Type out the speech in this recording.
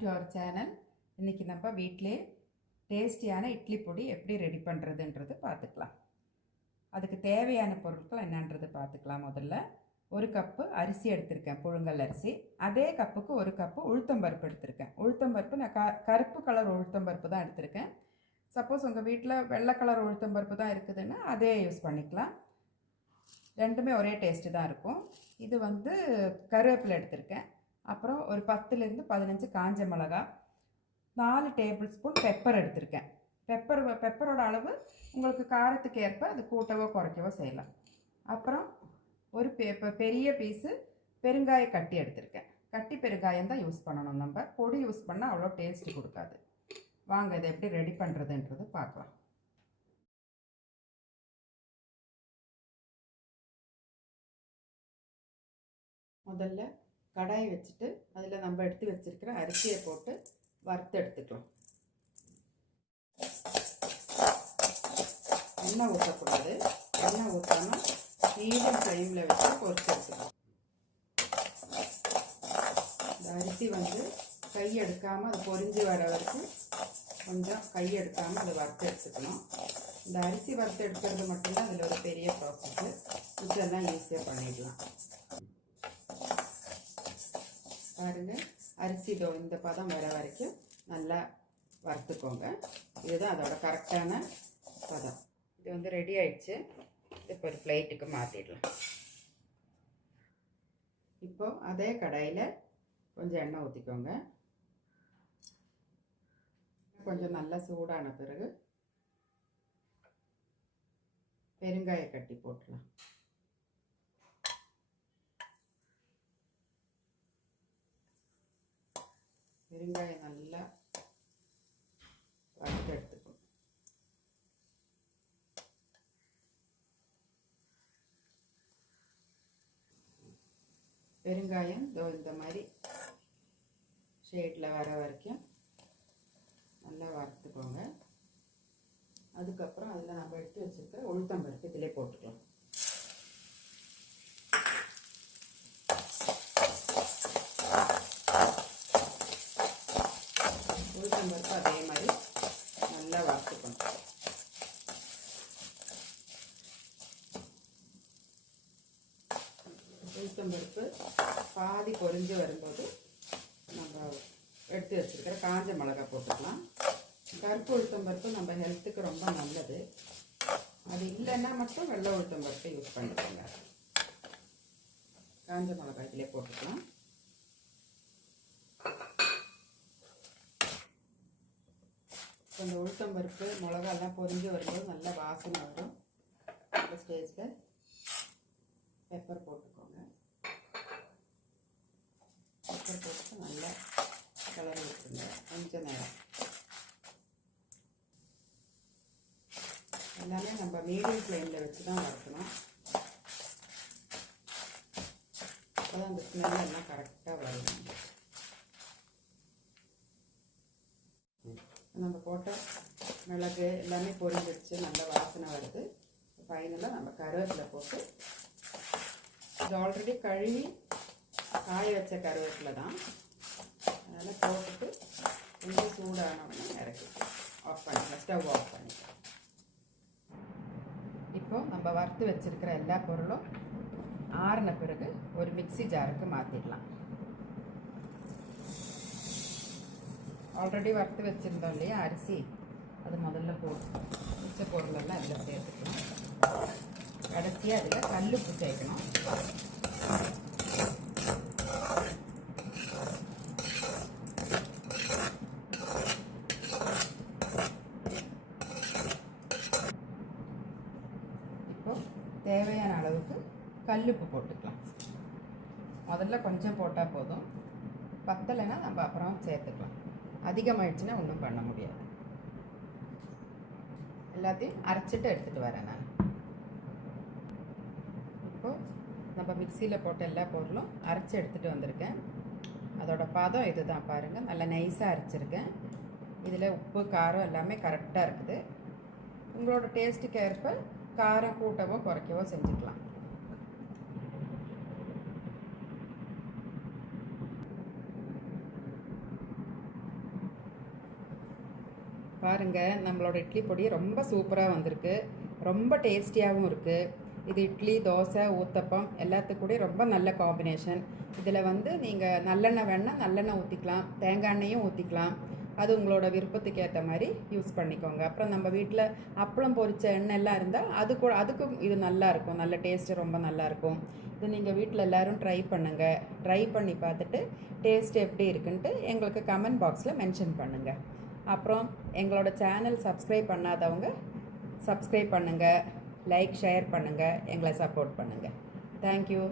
Welcome to our channel. இன்றைக்கி நம்ம வீட்டிலே டேஸ்டியான இட்லி பொடி எப்படி ரெடி பண்ணுறதுன்றது பார்த்துக்கலாம். அதுக்கு தேவையான பொருட்கள் என்னன்றது பார்த்துக்கலாம். முதல்ல ஒரு கப்பு அரிசி எடுத்திருக்கேன், புழுங்கல் அரிசி. அதே கப்புக்கு ஒரு கப்பு உளுத்தம்பருப்பு எடுத்திருக்கேன். உளுத்தம்பருப்பு நான் கருப்பு கலர் உளுத்தம்பருப்பு தான் எடுத்திருக்கேன். சப்போஸ் உங்கள் வீட்டில் வெள்ளை கலர் உளுத்தம்பருப்பு தான் இருக்குதுன்னா அதே யூஸ் பண்ணிக்கலாம். ரெண்டுமே ஒரே டேஸ்ட்டு தான் இருக்கும். இது கருவேப்பிலை எடுத்திருக்கேன். அப்புறம் ஒரு 10லேருந்து 15 காஞ்ச மிளகா, 4 டேபிள் ஸ்பூன் பெப்பர் எடுத்திருக்கேன். பெப்பரோட அளவு உங்களுக்கு காரத்துக்கு ஏற்ப அது கூட்டவோ குறைக்கவோ செய்யலாம். அப்புறம் ஒரு பெரிய பீஸு பெருங்காய கட்டி எடுத்திருக்கேன். கட்டி பெருங்காயம் தான் யூஸ் பண்ணணும். நம்ம பொடி யூஸ் பண்ணால் அவ்வளோ டேஸ்ட்டு கொடுக்காது. வாங்க இதை எப்படி ரெடி பண்ணுறதுன்றது பார்க்கலாம். முதல்ல கடாய் வச்சுட்டு அதில் நம்ம எடுத்து வச்சிருக்கிற அரிசியை போட்டு வறுத்து எடுத்துக்கலாம். எண்ணெய் ஊற்றக்கூடாது. எண்ணெய் ஊற்றாமல் மீடியம் ஃப்ளேமில் வச்சு பொரிச்சு எடுத்துக்கலாம். இந்த அரிசி கை எடுக்காமல் அது பொரிஞ்சு வர வரைக்கும் கொஞ்சம் கை எடுக்காமல் அதை வறுத்து எடுத்துக்கணும். இந்த அரிசி வறுத்து எடுக்கிறது மட்டும்தான் அதில் ஒரு பெரிய ப்ராசஸ்ஸு. மிச்சம்லாம் ஈஸியாக பண்ணிடலாம். பாருங்கள், அரிசி இந்த பதம் வர வரைக்கும் நல்லா வறுத்துக்கோங்க. இதுதான் அதோட கரெக்டான பதம். இது ரெடி ஆயிடுச்சு. இப்போ ஒரு பிளேட்டுக்கு மாற்றிடலாம். இப்போது அதே கடாயில் கொஞ்சம் எண்ணெய் ஊற்றிக்கோங்க. கொஞ்சம் நல்லா சூடான பிறகு பெருங்காய கட்டி போட்டுடலாம். பெருங்காயம் நல்லா வறுத்து எடுத்துக்கணும். பெருங்காயம் இந்த மாதிரி ஷேடில் வர வரைக்கும் நல்லா வறுத்துக்கோங்க. அதுக்கப்புறம் அதில் நம்ம எடுத்து வச்சுருக்கிற உளுத்தம்பருப்பு இதிலே போட்டுக்கலாம். உளுத்தம்பருப்பு அதே மாதிரி நல்லா வறுத்துக்கணும். உளுத்தம்பருப்பு பாதி பொரிஞ்சு வரும்போது நம்ம எடுத்து வச்சுருக்கிற காஞ்ச மிளகா போட்டுக்கலாம். கருப்பு உளுத்தம்பருப்பு நம்ம ஹெல்த்துக்கு ரொம்ப நல்லது. அது இல்லைன்னா மட்டும் வெள்ளை உளுத்தம்பருப்பை யூஸ் பண்ணிக்கோங்க. காஞ்ச மிளகா இதிலே போட்டுக்கலாம். இந்த உளுத்தம்பருப்பு மிளகாலாம் பொரிஞ்சு வரும்போது நல்ல வாசனை வரும். அந்த ஸ்டேஜில் பெப்பர் போட்டுக்கோங்க. பெப்பர் போட்டு நல்லா கலரி விட்டுருங்க கொஞ்சம் நேரம். எல்லாமே நம்ம மீடியம் ஃப்ளேமில் வச்சு தான் வறுக்கணும். அப்போ தான் அந்த ஸ்மெல் எல்லாம் கரெக்டாக வரும். நம்ம போட்ட மிளகு எல்லாமே பொரிஞ்சிடுச்சு, நல்ல வாசனை வருது. ஃபைனலாக நம்ம கருவேப்பிலை போட்டு, இது ஆல்ரெடி கழுவி காய வச்ச கருவேப்பிலை தான், அதனால் போட்டுட்டு கொஞ்சம் சூடானவொடனே இறக்கிட்டு ஆஃப் பண்ணிக்கலாம். ஸ்டவ் ஆஃப் பண்ணிக்கலாம். இப்போது நம்ம வறுத்து வச்சுருக்கிற எல்லா பொருளும் ஆறின பிறகு ஒரு மிக்ஸி ஜாருக்கு மாற்றிடலாம். ஆல்ரெடி வறுத்து வச்சுருந்தோம் இல்லையா அரிசி, அது முதல்ல போட்டு மிச்ச பொருளெல்லாம் அதில் சேர்த்துக்கணும். கடைசியாக அதில் கல்லுப்பு சேர்க்கணும். இப்போ தேவையான அளவுக்கு கல்லுப்பு போட்டுக்கலாம். முதல்ல கொஞ்சம் போட்டால் போதும், பத்தலைன்னா நம்ம அப்புறம் சேர்த்துக்கலாம். அதிகமாகிடுச்சுன்னா ஒன்றும் பண்ண முடியாது. எல்லாத்தையும் அரைச்சிட்டு எடுத்துகிட்டு வரேன் நான். இப்போது நம்ம மிக்சியில் போட்ட எல்லா பொருளும் அரைச்சி எடுத்துகிட்டு வந்திருக்கேன். அதோட பதம் இது தான் பாருங்கள், நல்லா நைஸாக அரைச்சிருக்கேன். இதில் உப்பு காரம் எல்லாமே கரெக்டாக இருக்குது. உங்களோட டேஸ்ட்டுக்கு ஏற்ப காரம் கூட்டவோ குறைக்கவோ செஞ்சுக்கலாம். பாருங்கள், நம்மளோட இட்லி பொடி ரொம்ப சூப்பராக வந்திருக்கு. ரொம்ப டேஸ்டியாகவும் இருக்குது. இது இட்லி, தோசை, ஊத்தப்பம் எல்லாத்துக்கூட ரொம்ப நல்ல காம்பினேஷன். இதில் வந்து நீங்கள் நல்லெண்ணெய் வேணால் நல்லெண்ணெய் ஊற்றிக்கலாம், தேங்காய் எண்ணெயும் ஊற்றிக்கலாம். அது உங்களோட விருப்பத்துக்கு ஏற்ற மாதிரி யூஸ் பண்ணிக்கோங்க. அப்புறம் நம்ம வீட்டில் அப்பளம் பொரிச்ச எண்ணெய்லாம் இருந்தால் அதுக்கும் இது நல்லாயிருக்கும். நல்ல டேஸ்ட்டு ரொம்ப நல்லாயிருக்கும். இது நீங்கள் வீட்டில் எல்லோரும் ட்ரை பண்ணுங்கள். ட்ரை பண்ணி பார்த்துட்டு டேஸ்ட் எப்படி இருக்குன்ட்டு எங்களுக்கு கமெண்ட் பாக்ஸில் மென்ஷன் பண்ணுங்கள். அப்புறம் எங்களோட சேனல் சப்ஸ்கிரைப் பண்ணாதவங்க சப்ஸ்கிரைப் பண்ணுங்கள், லைக் ஷேர் பண்ணுங்கள், எங்களை சப்போர்ட் பண்ணுங்கள். தேங்க்யூ.